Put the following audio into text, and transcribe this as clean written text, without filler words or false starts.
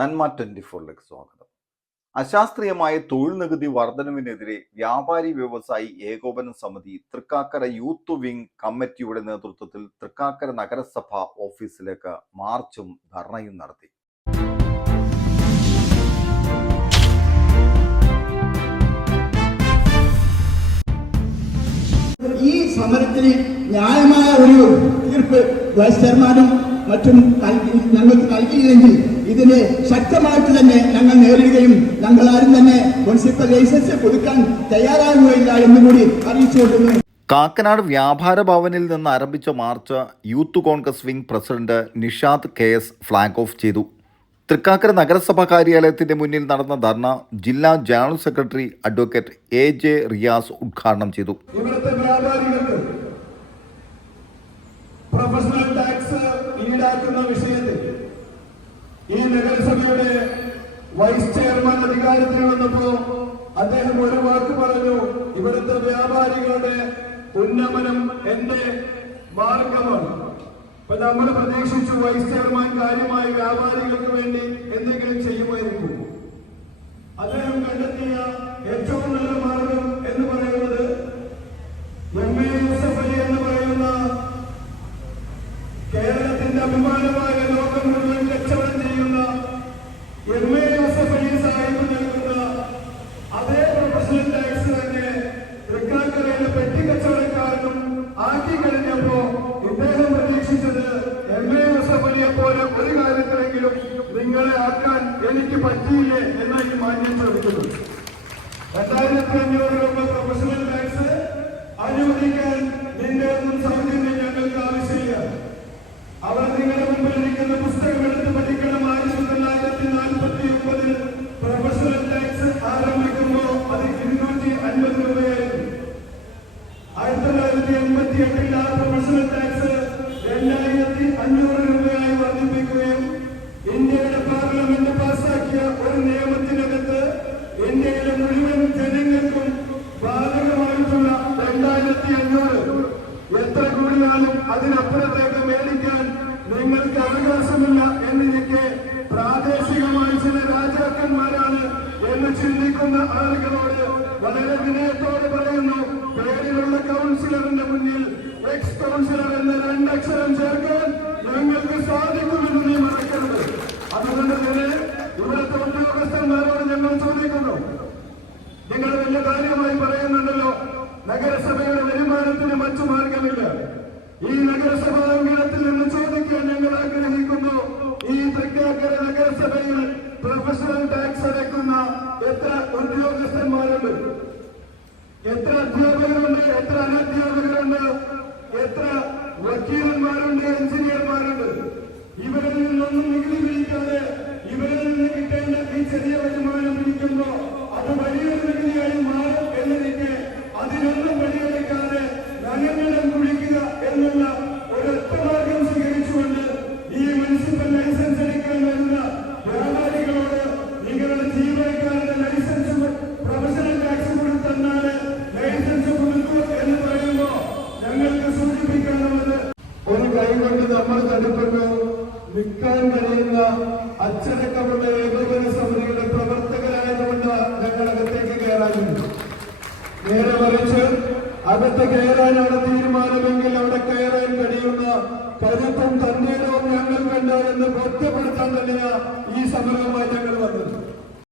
നന്മ 24ലേക്ക് സ്വാഗതം. അശാസ്ത്രീയമായ തൊഴിൽ നികുതി വർധനവിനെതിരെ വ്യാപാരി വ്യവസായി ഏകോപന സമിതി തൃക്കാക്കര യൂത്ത് വിംഗ് കമ്മിറ്റിയുടെ നേതൃത്വത്തിൽ തൃക്കാക്കര നഗരസഭ ഓഫീസിലേക്ക് മാർച്ചും ധർണയും നടത്തി. ഈ സമരത്തിന് ന്യായമായ ഒരു തീർപ്പ് വൈസ് ചെയർമാനും മറ്റും ഞങ്ങൾക്ക് നൽകിയില്ലെങ്കിൽ ഇതിനെ ശക്തമായിട്ട് തന്നെ ഞങ്ങൾ നേരിടുകയും ഞങ്ങൾ ആരും തന്നെ മുനിസിപ്പൽ ലൈസൻസ് കൊടുക്കാൻ തയ്യാറാകുകയില്ല എന്നുകൂടി അറിയിച്ചുകൊണ്ടുന്നു. കാക്കനാട് വ്യാപാര ഭവനിൽ നിന്ന് ആരംഭിച്ച March youth Congress wing president Nishad KS flag off ചെയ്തു. തൃക്കാക്കര നഗരസഭാ കാര്യാലയത്തിന്റെ മുന്നിൽ നടന്ന ധർണ ജില്ലാ general secretary advocate AJ Riyas ഉദ്ഘാടനം ചെയ്തു. ഇവിടുത്തെ വ്യാപാരികൾക്ക് പ്രൊഫഷണൽ ടാക്സ് ഈടാക്കുന്ന വിഷയത്തിൽ ഈ നഗരസഭയുടെ വൈസ് ചെയർമാൻ അധികാരത്തിൽ വന്നപ്പോ അദ്ദേഹം ഒരു വാക്ക് പറഞ്ഞു, ഇവിടുത്തെ വ്യാപാരികളുടെ ഉന്നമനം എന്റെ മാർഗമാണ്. അപ്പൊ നമ്മൾ പ്രതീക്ഷിച്ചു വൈസ് ചെയർമാൻ കാര്യമായി വ്യാപാരികൾക്ക് വേണ്ടി എന്തെങ്കിലും ചെയ്യുമായിരിക്കും. അദ്ദേഹം കണ്ടെത്തിയ ഏറ്റവും നല്ല മാർഗം എന്ന് പറയുന്നത് MA യൂസഫ് അലി എന്ന് പറയുന്ന കേരളത്തിന്റെ അഭിമാനമായ ലോകം മുഴുവൻ കച്ചവടം ചെയ്യുന്ന MA യൂസഫ് അലി സാഹിബ് നൽകുന്ന അതേ പ്രൊഫഷണൽ ടാക്സ് തന്നെ തൃക്കാക്കരയിലെ പെട്ടിക്കച്ചവടക്കാരനും ആക്കി കഴിഞ്ഞപ്പോ ഇദ്ദേഹം പ്രതീക്ഷിച്ചത് MA യൂസഫ് അലിയെ പോലെ ഒരു കാര്യത്തിലെങ്കിലും നിങ്ങളെ ആക്കാൻ എനിക്ക് പറ്റിയില്ലേ എന്നാണ് ഈ മാന്യം ചോദിക്കുന്നത്. 2500 രൂപ പ്രൊഫഷണൽ ടാക്സ് അനുവദിക്കാൻ നിന്റെ ഒന്നും സൗജന്യം ഞങ്ങൾക്ക് ആവശ്യമില്ല. അവർ നിങ്ങളുടെ മുമ്പിലിരിക്കുന്ന പുസ്തകം എടുത്ത് പഠിക്കണം. 1949 പ്രൊഫഷണൽ ടാക്സ് ആരംഭിക്കുമ്പോ അത് 250 രൂപയായിരുന്നു. 1988 ആ പ്രൊഫഷണൽ ടാക്സ് 2500 രൂപയായി വർദ്ധിപ്പിക്കുകയും ഇന്ത്യയുടെ പാർലമെന്റ് പാസാക്കിയ ഒരു നിയമത്തിനകത്ത് ഇന്ത്യയിലെ മുഴുവൻ ജനങ്ങൾക്കും ബാധകമായിട്ടുള്ള 2500 എത്ര കൂടിയാലും അതിനപ്പുറത്തേക്ക് മേടിക്കാൻ നിങ്ങൾക്ക് അവകാശമില്ല എന്നിരിക്കെ പ്രാദേശികമായി ചില രാജാക്കന്മാരാണ് എന്ന് ചിന്തിക്കുന്ന ആളുകളോട് വളരെ വിനയത്തോടെ പറയുന്നു, പേരിലുള്ള കൗൺസിലറിന്റെ മുന്നിൽ എക്സ് കൗൺസിലർ എന്ന 2 അക്ഷരം ചേർക്കാൻ ഞങ്ങൾക്ക് സാധിക്കുമെന്ന് നീ മറക്കരുത്. അതുകൊണ്ട് തന്നെ ഇവിടുത്തെ ഉദ്യോഗസ്ഥന്മാരോട് ഞങ്ങൾ ചോദിക്കുന്നു, നിങ്ങൾ വലിയ കാര്യമായി പറയുന്നുണ്ടല്ലോ നഗരസഭയുടെ വരുമാനത്തിന് മറ്റു മാർഗമില്ല. ഈ നഗരസഭാ അംഗത്തിൽ നിന്ന് ചോദിക്കാൻ ഞങ്ങൾ ആഗ്രഹിക്കുന്നു, ഈ തൃക്കാക്കര നഗരസഭയിൽ പ്രൊഫഷണൽ ടാക്സ് അടയ്ക്കുന്ന എത്ര ഉദ്യോഗസ്ഥന്മാരുണ്ട്, എത്ര അധ്യാപകരുണ്ട്, എത്ര അനധ്യാപകരുണ്ട്, എത്ര വക്കീലന്മാരുണ്ട്, എഞ്ചിനീയർമാരുണ്ട്? ഇവരിൽ നിന്നൊന്നും നികുതി പിടിക്കാതെ ഇവരിൽ നിന്ന് കിട്ടേണ്ട ഈ ചെറിയ വരുമാനം പിടിക്കുമ്പോ അത് വലിയൊരു നികുതിയായി മാറും എന്നിരിക്കെ അതിനൊന്നും പരിഗണിക്കാതെ നഗരം കുഴിക്കുക എന്നുള്ള ഒരൊറ്റ മാർഗം സ്വീകരിച്ചുകൊണ്ട് ഈ മുനിസിപ്പൽ ലൈസൻസ് എടുക്കാൻ വരുന്ന വ്യാപാരികളോട് നിങ്ങളുടെ ജീവനക്കാരുടെ ലൈസൻസ് പ്രൊഫഷണൽ ടാക്സ് കൂടി തന്നാല് ലൈസൻസ് കൊടുക്കൂ എന്ന് പറയുമ്പോ ഞങ്ങൾക്ക് സൂചിപ്പിക്കാനുള്ളത്, ഒരു കൈ കൊണ്ട് നമ്മൾ തടുക്കുന്നു നിൽക്കാൻ കഴിയുന്ന അച്ചടക്കമുള്ള ഏകോപന സമിതിയുടെ പ്രവർത്തകരായതുകൊണ്ട് ഞങ്ങളകത്തേക്ക് കയറാനുണ്ട്. നേരെ മറിച്ച് അകത്ത് കയറാനാണ് തീരുമാനമെങ്കിൽ അവിടെ കയറാൻ കഴിയുന്ന കരുത്തും തന്റേടവും ഞങ്ങൾക്കുണ്ട് എന്ന് ബോധ്യപ്പെടുത്താൻ തന്നെയാ ഈ സമരം